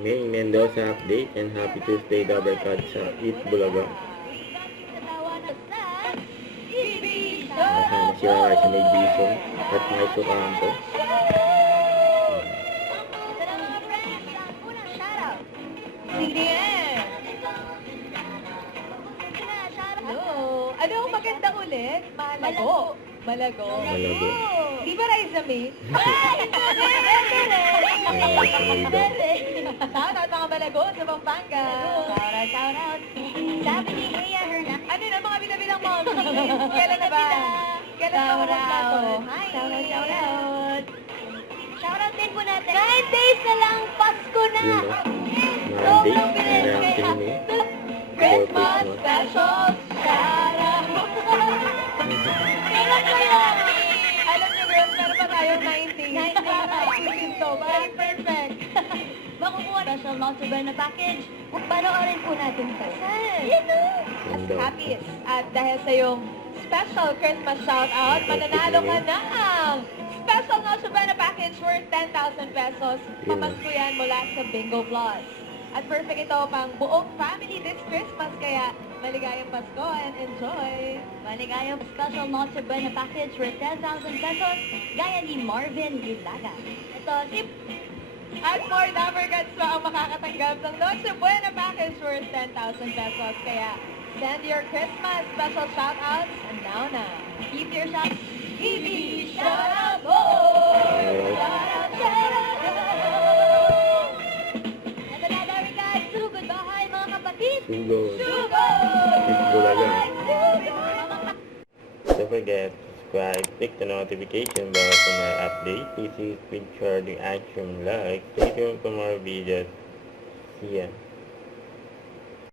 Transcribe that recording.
May Mendoza update and happy Tuesday Dabarkad sa Eat Bulaga. Kasama sila kayo sa may Bison at may Sukampo. Hello. Ano ang maganda ulit? Malago. Malago. Malago. Di ba Raisa May? Shout out mga Malago sa Pampanga. Shout out. Sabi ni Hea Hernandez. Ano na mga bilang mommy? Kailan na ba? Kailan na ba magplato? Hi! Shout out. Shout out din po natin. 9 days na lang, Pasko na! Yun o. 9 days. Kailangan May. Christmas special! Shout out! Kailan ko yun? Alam niyo girls, meron pa tayong 9 days. 9 days. Para isinto. Very perfect. Makukuha special Monster na package. Panoorin po natin ito. Yan o! Ganda. Happy. At dahil sa yung special Christmas shout-out, mananalo ka ng special Noche Buena package worth 10,000 pesos. Pamasko yan mula sa Bingo Plus. At perfect ito pang buong family this Christmas, kaya maligayang Pasko and enjoy! Maligayang special Noche Buena package worth 10,000 pesos. Gaya ni Marvin Lilaga. Ito, si At more Dabarkats pa ang makakatanggap ng Noche Buena package worth 10,000 pesos. Kaya send your Christmas special shout-outs now na. Keep your shout. TV shout-out mo! Shout out. Ito na, Dabarkats. Sugod bahay, mga kapatid. Sugod. Sugod! Eat Bulaga. Sugod! Don't forget to subscribe, click the notification bell for more updates. Please use picture the action like. Stay tuned for more videos. See ya.